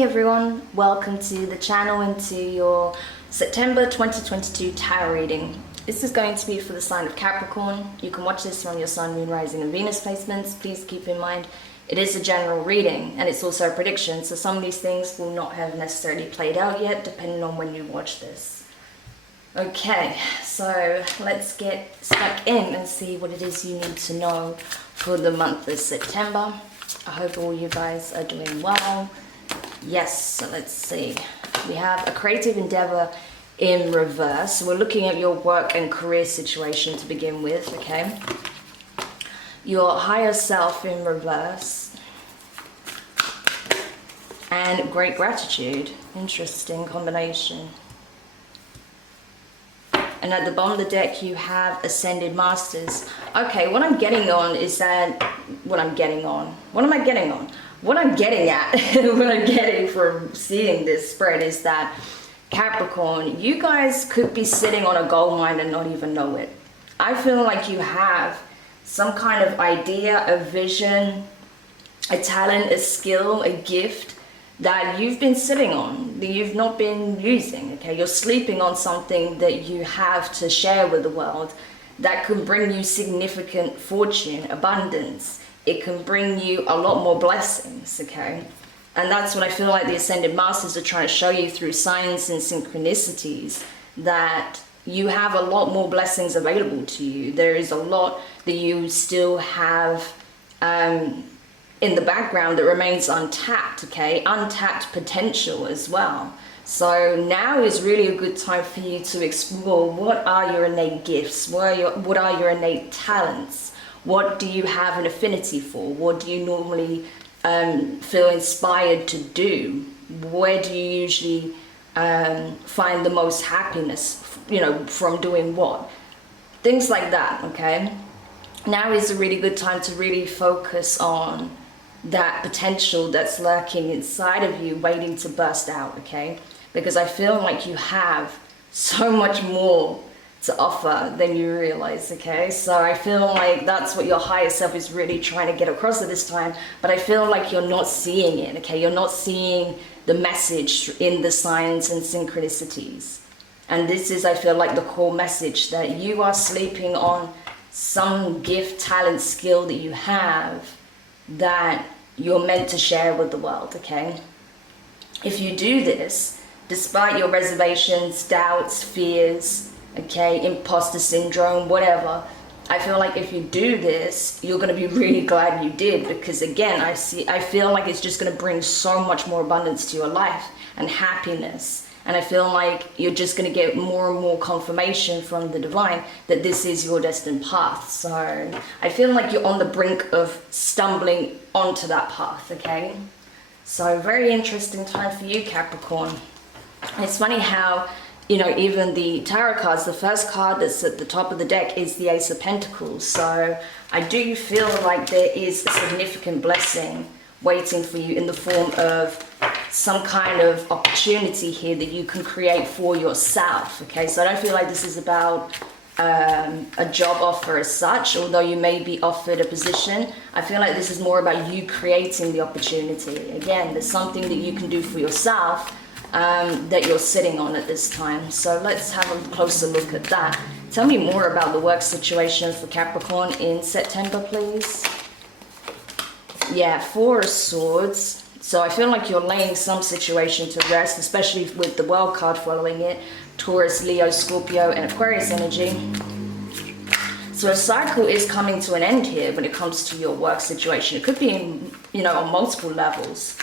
Hey everyone, welcome to the channel and to your September 2022 tarot reading. This is going to be for the sign of Capricorn. You can watch this from your Sun, Moon, Rising and Venus placements. Please keep in mind it is a general reading and it's also a prediction, so some of these things will not have necessarily played out yet depending on when you watch this. Okay, so let's get stuck in and see what it is you need to know for the month of September. I hope all you guys are doing well. Yes, so let's see. We have a creative endeavor in reverse. So we're looking at your work and career situation to begin with, okay? Your higher self in reverse. And great gratitude. Interesting combination. And at the bottom of the deck, you have Ascended Masters. Okay, what I'm getting on is that... What am I getting at, what I'm getting from seeing this spread is that Capricorn, you guys could be sitting on a gold mine and not even know it. I feel like you have some kind of idea, a vision, a talent, a skill, a gift that you've been sitting on, that you've not been using, okay? You're sleeping on something that you have to share with the world that can bring you significant fortune, abundance. It can bring you a lot more blessings, okay? And that's what I feel like the Ascended Masters are trying to show you through signs and synchronicities, that you have a lot more blessings available to you. There is a lot that you still have in the background that remains untapped, okay? Untapped potential as well. So now is really a good time for you to explore what are your innate gifts, what are your innate talents, what do you have an affinity for, what do you normally feel inspired to do, where do you usually find the most happiness, you know, from doing what, things like that, okay? Now is a really good time to really focus on that potential that's lurking inside of you waiting to burst out, okay? Because I feel like you have so much more to offer than you realize, okay? So I feel like that's what your higher self is really trying to get across at this time, but I feel like you're not seeing it, okay? You're not seeing the message in the signs and synchronicities. And this is, I feel like, the core message, that you are sleeping on some gift, talent, skill that you have that you're meant to share with the world, okay? If you do this, despite your reservations, doubts, fears, okay, imposter syndrome, whatever, I feel like if you do this, you're going to be really glad you did, because again, I feel like it's just going to bring so much more abundance to your life and happiness. And I feel like you're just going to get more and more confirmation from the divine that this is your destined path. So I feel like you're on the brink of stumbling onto that path, okay? So very interesting time for you, Capricorn. It's funny how, you know, even the tarot cards, the first card that's at the top of the deck is the Ace of Pentacles. So I do feel like there is a significant blessing waiting for you in the form of some kind of opportunity here that you can create for yourself, okay? So I don't feel like this is about a job offer as such, although you may be offered a position. I feel like this is more about you creating the opportunity. Again, there's something that you can do for yourself that you're sitting on at this time. So let's have a closer look at that. Tell me more about the work situation for Capricorn in September, please. Yeah, Four of Swords. So I feel like you're laying some situation to rest, especially with the World card following it. Taurus, Leo, Scorpio, and Aquarius energy. So a cycle is coming to an end here when it comes to your work situation. It could be in, you know, on multiple levels.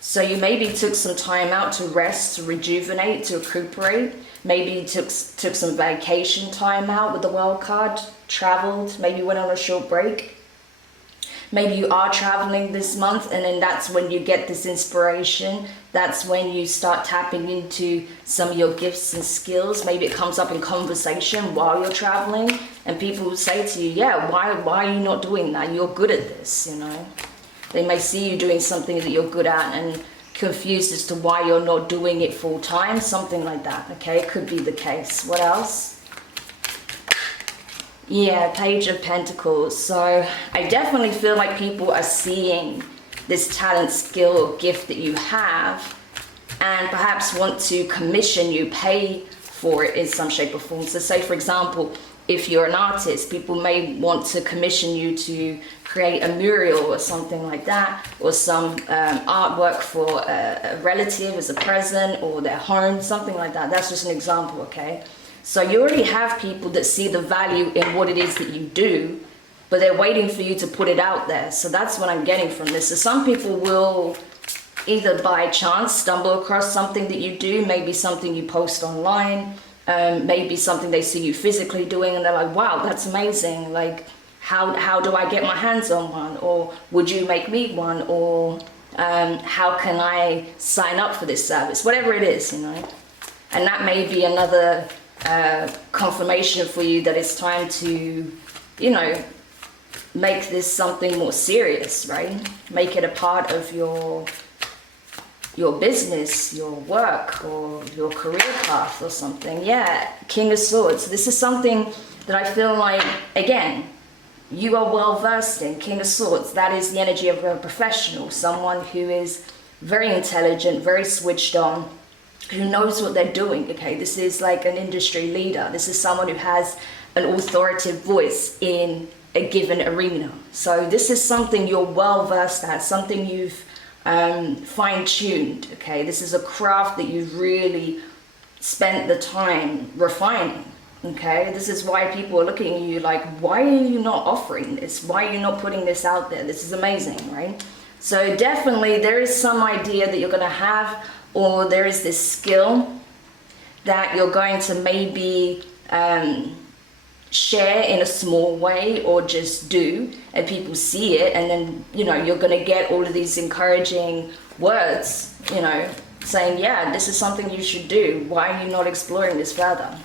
So you maybe took some time out to rest, to rejuvenate, to recuperate. Maybe you took some vacation time out with the World card, traveled, maybe went on a short break. Maybe you are traveling this month, and then that's when you get this inspiration. That's when you start tapping into some of your gifts and skills. Maybe it comes up in conversation while you're traveling, and people will say to you, yeah, why are you not doing that? You're good at this, you know. They may see you doing something that you're good at and confused as to why you're not doing it full time, something like that, okay? It could be the case. What else? Yeah, Page of Pentacles. So I definitely feel like people are seeing this talent, skill, or gift that you have, and perhaps want to commission you, pay for it in some shape or form. So say, for example, if you're an artist, people may want to commission you to create a mural or something like that, or some artwork for a relative as a present, or their home, something like that. That's just an example, okay? So you already have people that see the value in what it is that you do, but they're waiting for you to put it out there. So that's what I'm getting from this. So some people will either by chance stumble across something that you do, maybe something you post online, maybe something they see you physically doing, and they're like, wow, that's amazing. Like, how do I get my hands on one? Or would you make me one? Or how can I sign up for this service? Whatever it is, you know. And that may be another confirmation for you that it's time to, you know, make this something more serious, right? Make it a part of your business, your work, or your career path or something. Yeah, King of Swords. This is something that I feel like, again, you are well versed in. King of Swords, that is the energy of a professional, someone who is very intelligent, very switched on, who knows what they're doing, okay? This is like an industry leader. This is someone who has an authoritative voice in a given arena. So this is something you're well versed at, something you've fine-tuned, okay? This is a craft that you've really spent the time refining, okay? This is why people are looking at you like, why are you not offering this? Why are you not putting this out there? This is amazing, right? So definitely there is some idea that you're going to have, or there is this skill that you're going to maybe share in a small way, or just do, and people see it, and then, you know, you're going to get all of these encouraging words, you know, saying, yeah, this is something you should do. Why are you not exploring this further?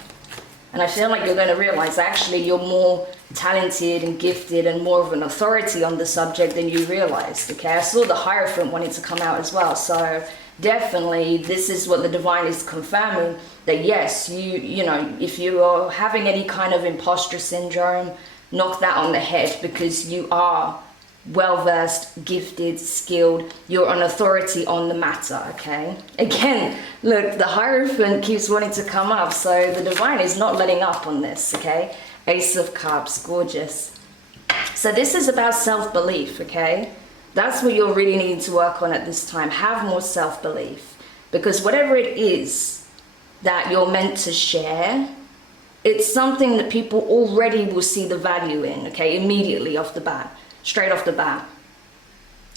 And I feel like you're going to realize actually you're more talented and gifted and more of an authority on the subject than you realized, okay? I saw the Hierophant wanting to come out as well, so definitely this is what the divine is confirming, that yes, you know, if you are having any kind of imposter syndrome, knock that on the head, because you are well versed, gifted, skilled, you're an authority on the matter, okay? Again, look, the Hierophant keeps wanting to come up, so the divine is not letting up on this, okay? Ace of Cups, gorgeous. So this is about self-belief, okay? That's what you're really needing to work on at this time. Have more self-belief, because whatever it is that you're meant to share, it's something that people already will see the value in, okay, immediately off the bat, straight off the bat.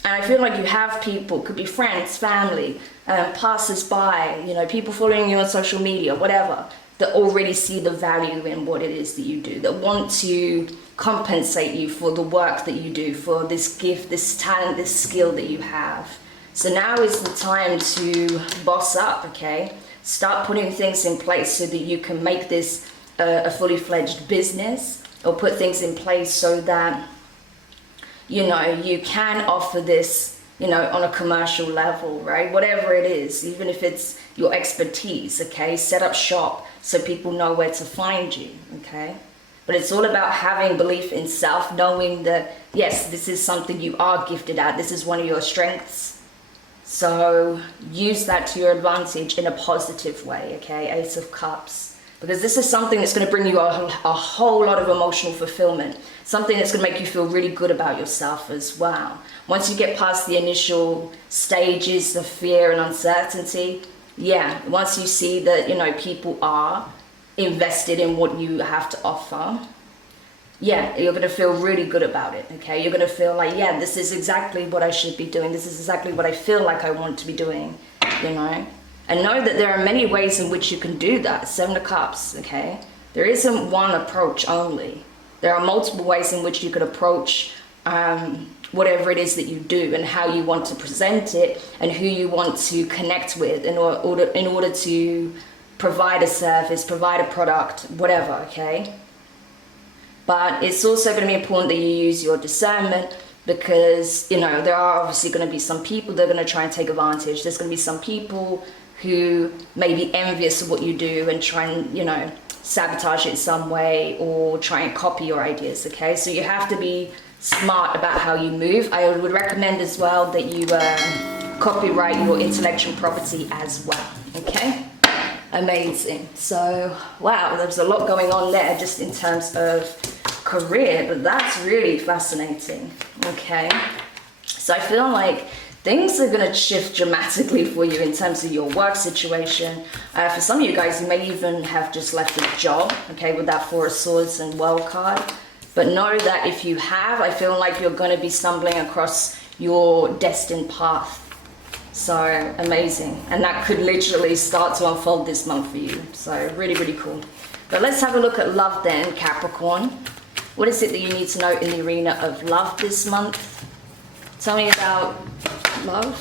And I feel like you have people, could be friends, family, passers-by, you know, people following you on social media, whatever, that already see the value in what it is that you do, that want to compensate you for the work that you do, for this gift, this talent, this skill that you have. So now is the time to boss up, okay? Start putting things in place so that you can make this a fully fledged business, or put things in place so that, you know, you can offer this, you know, on a commercial level, right? Whatever it is, even if it's your expertise, okay? Set up shop so people know where to find you, okay? But it's all about having belief in self, knowing that, yes, this is something you are gifted at. This is one of your strengths. So use that to your advantage in a positive way, okay? Ace of Cups. Because this is something that's going to bring you a whole lot of emotional fulfillment. Something that's going to make you feel really good about yourself as well. Once you get past the initial stages of fear and uncertainty, yeah, once you see that, you know, people are invested in what you have to offer, yeah, you're going to feel really good about it, okay? You're going to feel like, yeah, this is exactly what I should be doing. This is exactly what I feel like I want to be doing, you know? And know that there are many ways in which you can do that. Seven of Cups, okay? There isn't one approach only. There are multiple ways in which you could approach whatever it is that you do, and how you want to present it, and who you want to connect with in order to provide a service, provide a product, whatever, okay? But it's also going to be important that you use your discernment, because, you know, there are obviously going to be some people that are going to try and take advantage. There's going to be some people who may be envious of what you do and try and, you know, sabotage it in some way, or try and copy your ideas, okay? So you have to be smart about how you move. I would recommend as well that you copyright your intellectual property as well. Okay, amazing. So wow, there's a lot going on there just in terms of career, but that's really fascinating. Okay, so I feel like things are going to shift dramatically for you in terms of your work situation. For some of you guys, you may even have just left a job, okay, with that Four of Swords and World card. But know that if you have, I feel like you're going to be stumbling across your destined path. So amazing. And that could literally start to unfold this month for you. So really, really cool. But let's have a look at love then, Capricorn. What is it that you need to know in the arena of love this month? Tell me about love.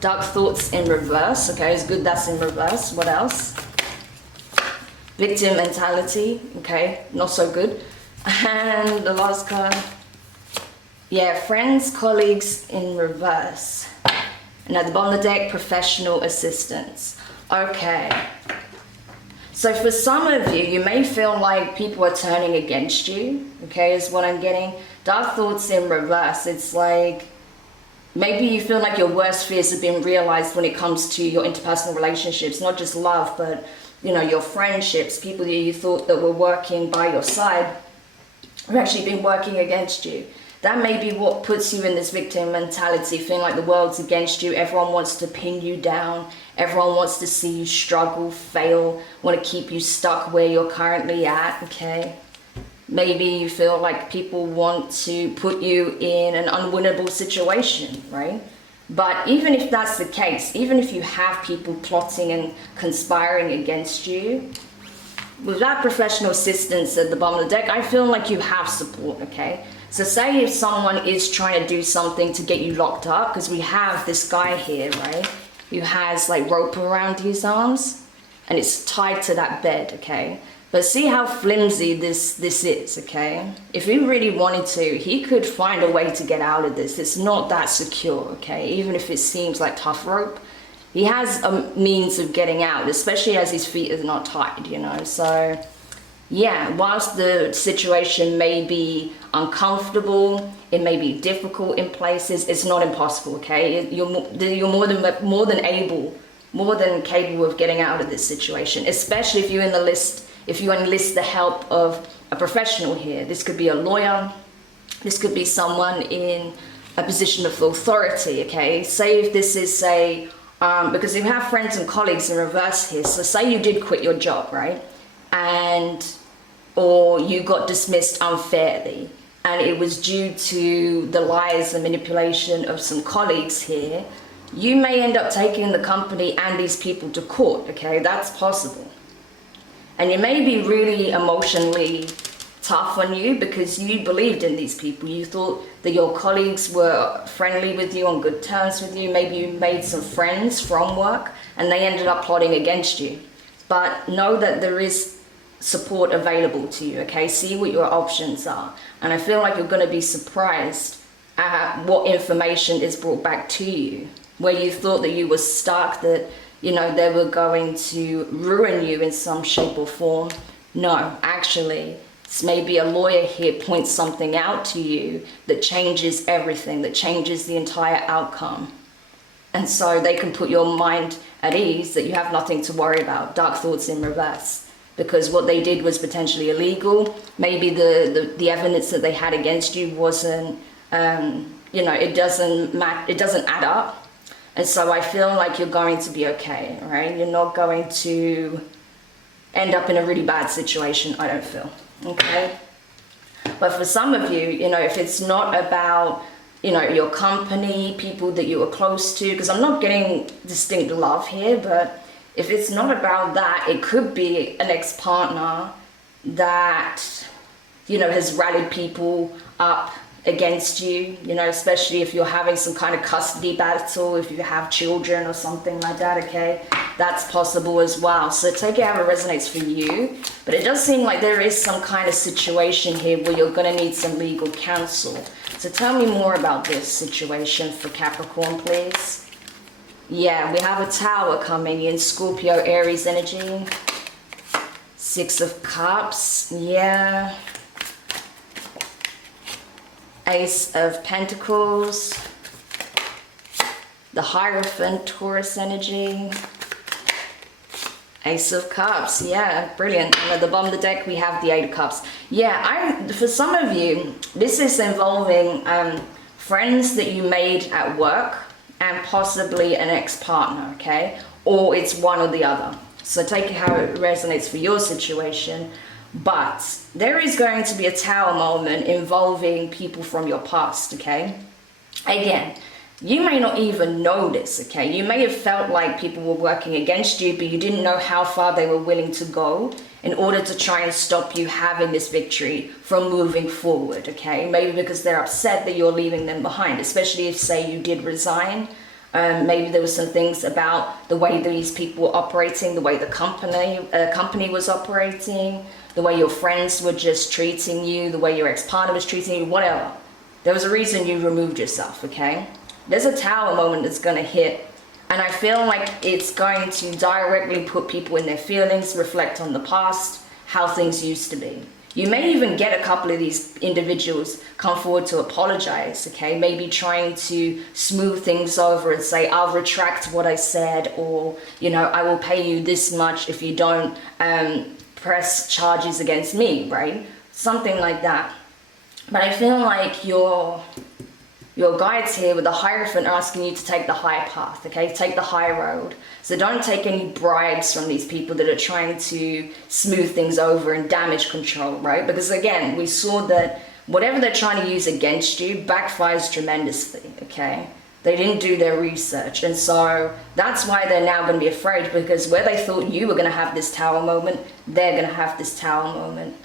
Dark thoughts in reverse. Okay, it's good that's in reverse. What else? Victim mentality. Okay, not so good. And the last card. Yeah, friends, colleagues in reverse. And at the bottom of the deck, professional assistance. Okay. So for some of you, you may feel like people are turning against you. Okay, is what I'm getting. Dark thoughts in reverse. It's like maybe you feel like your worst fears have been realized when it comes to your interpersonal relationships, not just love, but you know, your friendships, people that you thought that were working by your side have actually been working against you. That may be what puts you in this victim mentality, feeling like the world's against you. Everyone wants to pin you down. Everyone wants to see you struggle, fail, want to keep you stuck where you're currently at, okay? Maybe you feel like people want to put you in an unwinnable situation, right? But even if that's the case, even if you have people plotting and conspiring against you, with that professional assistance at the bottom of the deck, I feel like you have support, okay? So say if someone is trying to do something to get you locked up, because we have this guy here, right? Who has like rope around his arms and it's tied to that bed, okay? But see how flimsy this is, okay? If he really wanted to, he could find a way to get out of this. It's not that secure, okay? Even if it seems like tough rope, he has a means of getting out, especially as his feet are not tied, you know? So yeah, whilst the situation may be uncomfortable, it may be difficult in places, it's not impossible, okay? You're more than capable of getting out of this situation, especially if you enlist the help of a professional here. This could be a lawyer, this could be someone in a position of authority, okay? Say if this is, because you have friends and colleagues in reverse here, so say you did quit your job, right? Or you got dismissed unfairly, and it was due to the lies and manipulation of some colleagues here, you may end up taking the company and these people to court, okay? That's possible. And you may be really emotionally tough on you because you believed in these people. You thought that your colleagues were friendly with you, on good terms with you. Maybe you made some friends from work and they ended up plotting against you. But know that there is support available to you, okay? See what your options are. And I feel like you're going to be surprised at what information is brought back to you. Where you thought that you were stuck, that, you know, they were going to ruin you in some shape or form. No, actually, it's maybe a lawyer here points something out to you that changes everything, that changes the entire outcome. And so they can put your mind at ease that you have nothing to worry about. Dark thoughts in reverse. Because what they did was potentially illegal. Maybe the evidence that they had against you wasn't, you know, it doesn't add up. And so I feel like you're going to be okay, right? You're not going to end up in a really bad situation, I don't feel, okay? But for some of you, you know, if it's not about, you know, your company, people that you are close to, because I'm not getting distinct love here, but if it's not about that, it could be an ex-partner that, you know, has rallied people up against you, you know, especially if you're having some kind of custody battle, if you have children or something like that, okay? That's possible as well. So take it how it resonates for you. But it does seem like there is some kind of situation here where you're going to need some legal counsel. So tell me more about this situation for Capricorn, please. Yeah, we have a Tower coming in, Scorpio, Aries energy. Six of Cups, yeah. Ace of Pentacles, the Hierophant, Taurus energy, Ace of Cups. Yeah, brilliant. And at the bottom of the deck, we have the Eight of Cups. Yeah, for some of you, this is involving friends that you made at work and possibly an ex-partner, okay? Or it's one or the other. So take it how it resonates for your situation. But there is going to be a tower moment involving people from your past, okay? Again, you may not even know this, okay? You may have felt like people were working against you, but you didn't know how far they were willing to go in order to try and stop you having this victory from moving forward, okay? Maybe because they're upset that you're leaving them behind, especially if, say, you did resign. Maybe there were some things about the way these people were operating, the way the company was operating, the way your friends were just treating you, the way your ex-partner was treating you, whatever. There was a reason you removed yourself, okay? There's a tower moment that's going to hit, and I feel like it's going to directly put people in their feelings, reflect on the past, how things used to be. You may even get a couple of these individuals come forward to apologize, okay? Maybe trying to smooth things over and say, I'll retract what I said, or, you know, I will pay you this much if you don't press charges against me, right? Something like that. But I feel like your guides here with the Hierophant are asking you to take the high path, okay? Take the high road. So don't take any bribes from these people that are trying to smooth things over and damage control, right? Because again, we saw that whatever they're trying to use against you backfires tremendously, okay? They didn't do their research. And so that's why they're now going to be afraid, because where they thought you were going to have this tower moment, they're going to have this tower moment.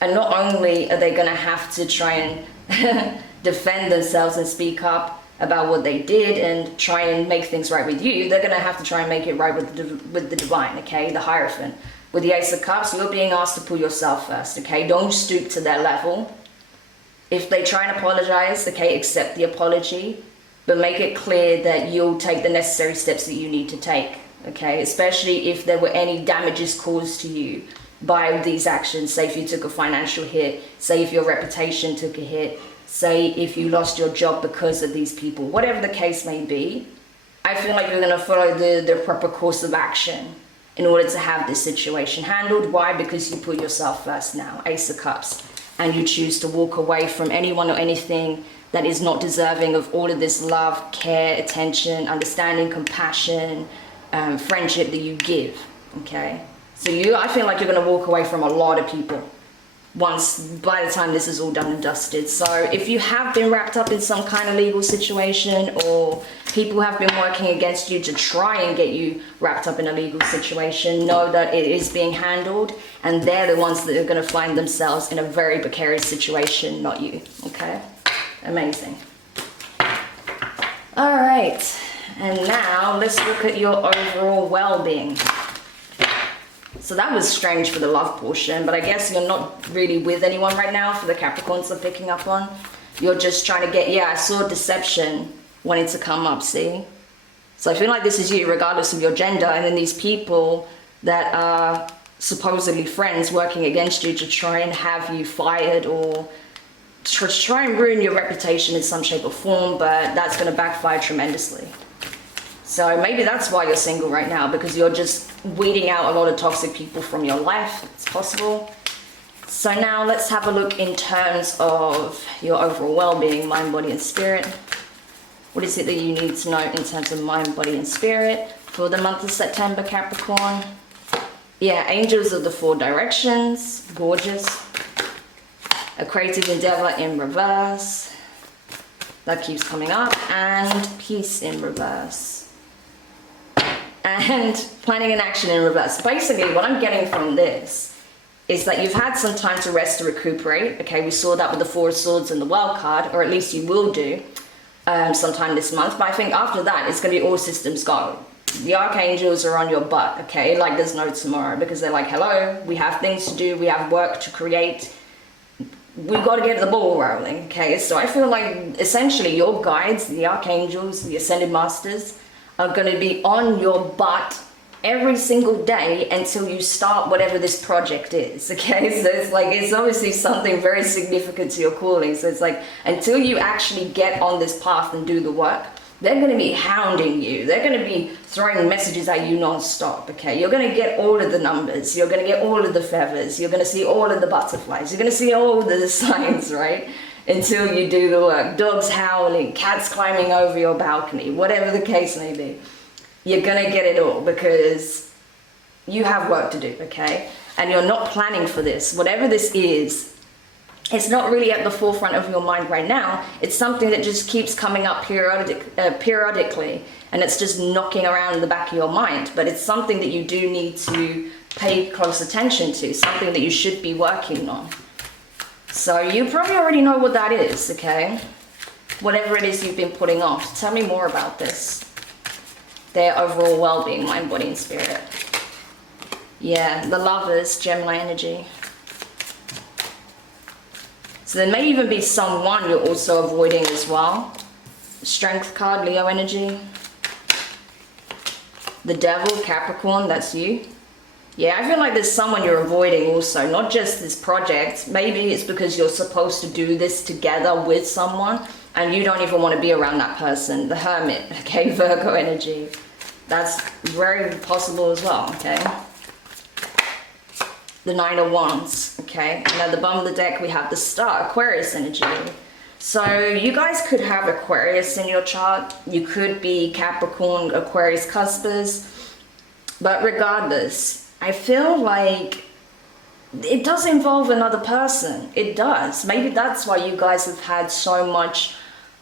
And not only are they going to have to try and defend themselves and speak up about what they did and try and make things right with you, they're going to have to try and make it right with the divine, okay? The Hierophant. With the Ace of Cups, you're being asked to put yourself first, okay? Don't stoop to their level. If they try and apologize, okay, accept the apology, but make it clear that you'll take the necessary steps that you need to take, okay? Especially if there were any damages caused to you by these actions. Say if you took a financial hit, say if your reputation took a hit, say if you lost your job because of these people, whatever the case may be, I feel like you're going to follow the proper course of action in order to have this situation handled. Why? Because you put yourself first now, Ace of Cups, and you choose to walk away from anyone or anything that is not deserving of all of this love, care, attention, understanding, compassion, friendship that you give, okay? So I feel like you're going to walk away from a lot of people by the time this is all done and dusted. So if you have been wrapped up in some kind of legal situation, or people have been working against you to try and get you wrapped up in a legal situation, know that it is being handled, and they're the ones that are going to find themselves in a very precarious situation, not you, okay? Amazing. All right, and now let's look at your overall well-being. So that was strange for the love portion, but I guess you're not really with anyone right now for the Capricorns I'm picking up on. You're just trying to get, I saw deception wanting to come up, see? So I feel like this is you regardless of your gender, and then these people that are supposedly friends working against you to try and have you fired or to try and ruin your reputation in some shape or form, but that's going to backfire tremendously. So maybe that's why you're single right now, because you're just weeding out a lot of toxic people from your life. It's possible. So now let's have a look in terms of your overall well-being, mind, body, and spirit. What is it that you need to know in terms of mind, body, and spirit for the month of September, Capricorn? Yeah, angels of the four directions. Gorgeous. A creative endeavor in reverse. That keeps coming up. And peace in reverse. And planning and action in reverse. Basically, what I'm getting from this is that you've had some time to rest to recuperate. Okay, we saw that with the Four of Swords and the World card, or at least you will do sometime this month. But I think after that, it's going to be all systems go. The archangels are on your butt, okay, like there's no tomorrow, because they're like, hello, we have things to do, we have work to create. We've got to get the ball rolling, okay? So I feel like essentially your guides, the archangels, the ascended masters, are going to be on your butt every single day until you start whatever this project is, okay? So it's like, it's obviously something very significant to your calling. So it's like, until you actually get on this path and do the work, they're going to be hounding you. They're going to be throwing messages at you non-stop, okay? You're going to get all of the numbers. You're going to get all of the feathers. You're going to see all of the butterflies. You're going to see all of the signs, right? Until you do the work. Dogs howling, cats climbing over your balcony, whatever the case may be. You're going to get it all because you have work to do, okay? And you're not planning for this. Whatever this is, it's not really at the forefront of your mind right now. It's something that just keeps coming up periodically, and it's just knocking around in the back of your mind. But it's something that you do need to pay close attention to, something that you should be working on. So you probably already know what that is, okay? Whatever it is you've been putting off. Tell me more about this. Their overall well-being, mind, body, and spirit. Yeah, the Lovers, Gemini energy. So there may even be someone you're also avoiding as well. Strength card, Leo energy. The Devil, Capricorn, that's you. Yeah, I feel like there's someone you're avoiding also, not just this project. Maybe it's because you're supposed to do this together with someone and you don't even want to be around that person. The Hermit, okay, Virgo energy. That's very possible as well, okay? The Nine of Wands, okay? And at the bottom of the deck, we have the Star, Aquarius energy. So you guys could have Aquarius in your chart. You could be Capricorn, Aquarius cuspers. But regardless, I feel like it does involve another person. It does. Maybe that's why you guys have had so much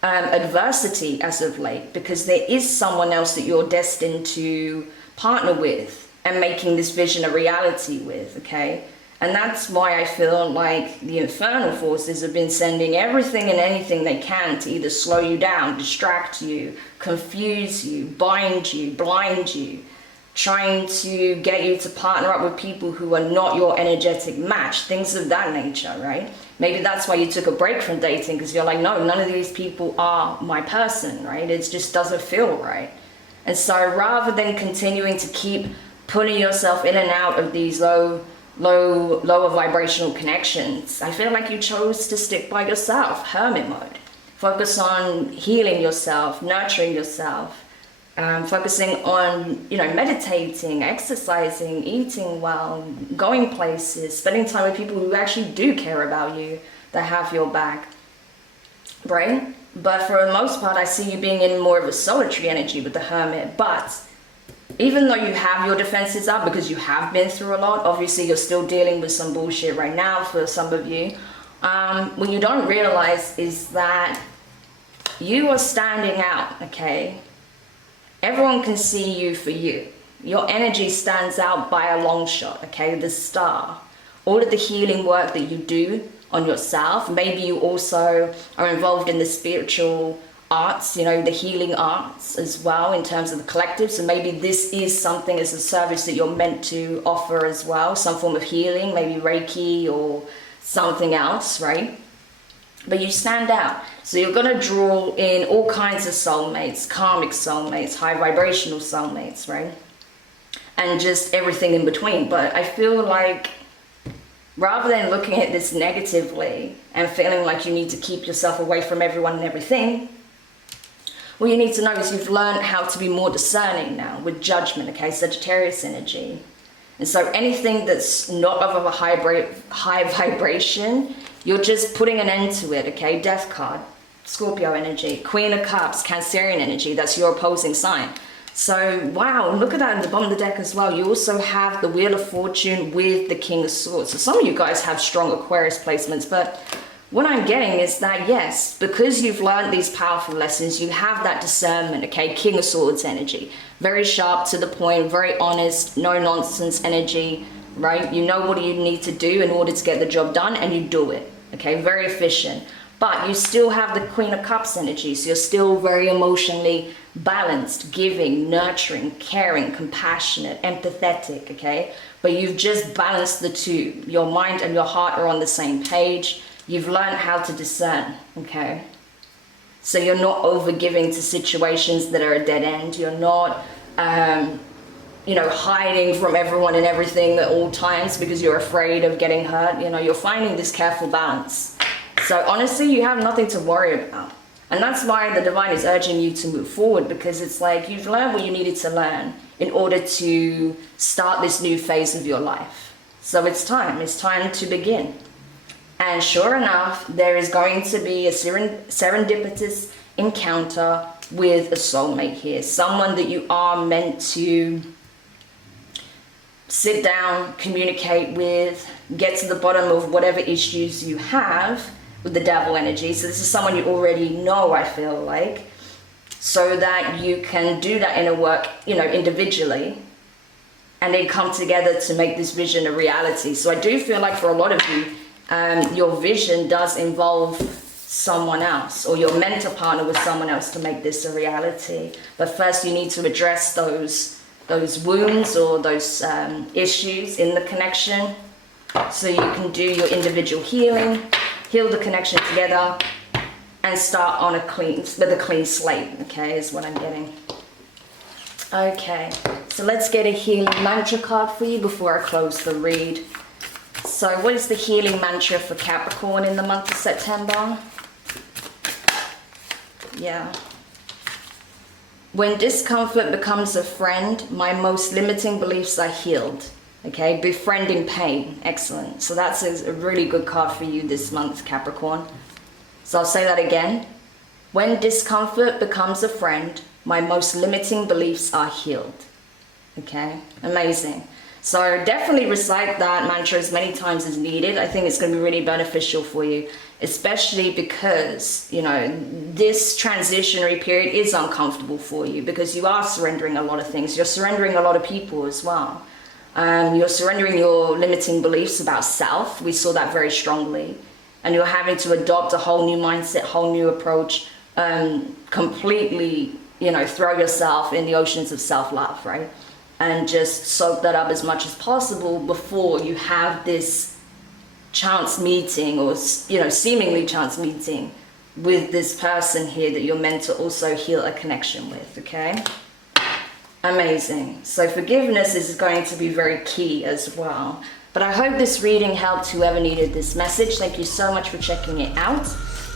adversity as of late, because there is someone else that you're destined to partner with and making this vision a reality with, okay? And that's why I feel like the infernal forces have been sending everything and anything they can to either slow you down, distract you, confuse you, bind you, blind you, trying to get you to partner up with people who are not your energetic match, things of that nature, right? Maybe that's why you took a break from dating, because you're like, no, none of these people are my person, right? It just doesn't feel right. And so rather than continuing to keep pulling yourself in and out of these lower vibrational connections, I feel like you chose to stick by yourself, hermit mode. Focus on healing yourself, nurturing yourself, focusing on, meditating, exercising, eating well, going places, spending time with people who actually do care about you, that have your back, right? But for the most part, I see you being in more of a solitary energy with the Hermit. But even though you have your defenses up because you have been through a lot, obviously you're still dealing with some bullshit right now for some of you. What you don't realize is that you are standing out, okay? Everyone can see you for you. Your energy stands out by a long shot, okay? The Star. All of the healing work that you do on yourself. Maybe you also are involved in the spiritual arts, the healing arts as well in terms of the collective. So maybe this is something as a service that you're meant to offer as well. Some form of healing, maybe Reiki or something else, right? But you stand out. So you're going to draw in all kinds of soulmates, karmic soulmates, high vibrational soulmates, right? And just everything in between. But I feel like rather than looking at this negatively and feeling like you need to keep yourself away from everyone and everything, what you need to know is you've learned how to be more discerning now with judgment, okay? Sagittarius energy. And so anything that's not of a high vibration, you're just putting an end to it, okay? Death card, Scorpio energy, Queen of Cups, Cancerian energy, that's your opposing sign. So, wow, look at that at the bottom of the deck as well. You also have the Wheel of Fortune with the King of Swords. So some of you guys have strong Aquarius placements, but what I'm getting is that, yes, because you've learned these powerful lessons, you have that discernment, okay? King of Swords energy. Very sharp, to the point, very honest, no nonsense energy, right? You know what you need to do in order to get the job done, and you do it, okay? Very efficient. But you still have the Queen of Cups energy, so you're still very emotionally balanced, giving, nurturing, caring, compassionate, empathetic, okay? But you've just balanced the two. Your mind and your heart are on the same page. You've learned how to discern, okay? So you're not over giving to situations that are a dead end. You're not, you know, hiding from everyone and everything at all times because you're afraid of getting hurt. You know, you're finding this careful balance. So honestly, you have nothing to worry about. And that's why the divine is urging you to move forward, because it's like you've learned what you needed to learn in order to start this new phase of your life. So it's time to begin. And sure enough, there is going to be a serendipitous encounter with a soulmate here. Someone that you are meant to sit down, communicate with, get to the bottom of whatever issues you have with the devil energy. So this is someone you already know, I feel like, so that you can do that inner work, you know, individually, and then come together to make this vision a reality. So I do feel like for a lot of you, your vision does involve someone else, or you're meant to partner with someone else to make this a reality. But first you need to address those wounds or those issues in the connection, so you can do your individual healing, heal the connection together, and start on with a clean slate, okay, is what I'm getting. Okay, so let's get a healing mantra card for you before I close the read. So what is the healing mantra for Capricorn in the month of September? Yeah. When discomfort becomes a friend, my most limiting beliefs are healed. Okay, befriending pain. Excellent. So that's a really good card for you this month, Capricorn. So I'll say that again. When discomfort becomes a friend, my most limiting beliefs are healed. Okay, amazing. So definitely recite that mantra as many times as needed. I think it's going to be really beneficial for you, especially because, you know, this transitionary period is uncomfortable for you because you are surrendering a lot of things. You're surrendering a lot of people as well. You're surrendering your limiting beliefs about self. We saw that very strongly. And you're having to adopt a whole new mindset, whole new approach, completely, you know, throw yourself in the oceans of self-love, right? And just soak that up as much as possible before you have this chance meeting, or, you know, seemingly chance meeting with this person here that you're meant to also heal a connection with, okay? Amazing. So forgiveness is going to be very key as well. But I hope this reading helped whoever needed this message. Thank you so much for checking it out.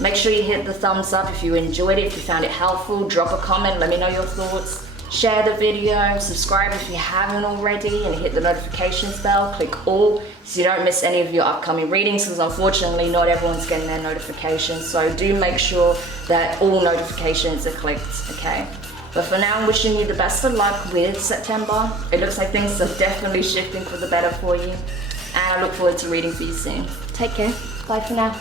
Make sure you hit the thumbs up if you enjoyed it, if you found it helpful. Drop a comment, let me know your thoughts. Share the video, subscribe if you haven't already, and hit the notifications bell. Click all so you don't miss any of your upcoming readings, because unfortunately not everyone's getting their notifications. So do make sure that all notifications are clicked, okay? But for now, I'm wishing you the best of luck with September. It looks like things are definitely shifting for the better for you. And I look forward to reading for you soon. Take care. Bye for now.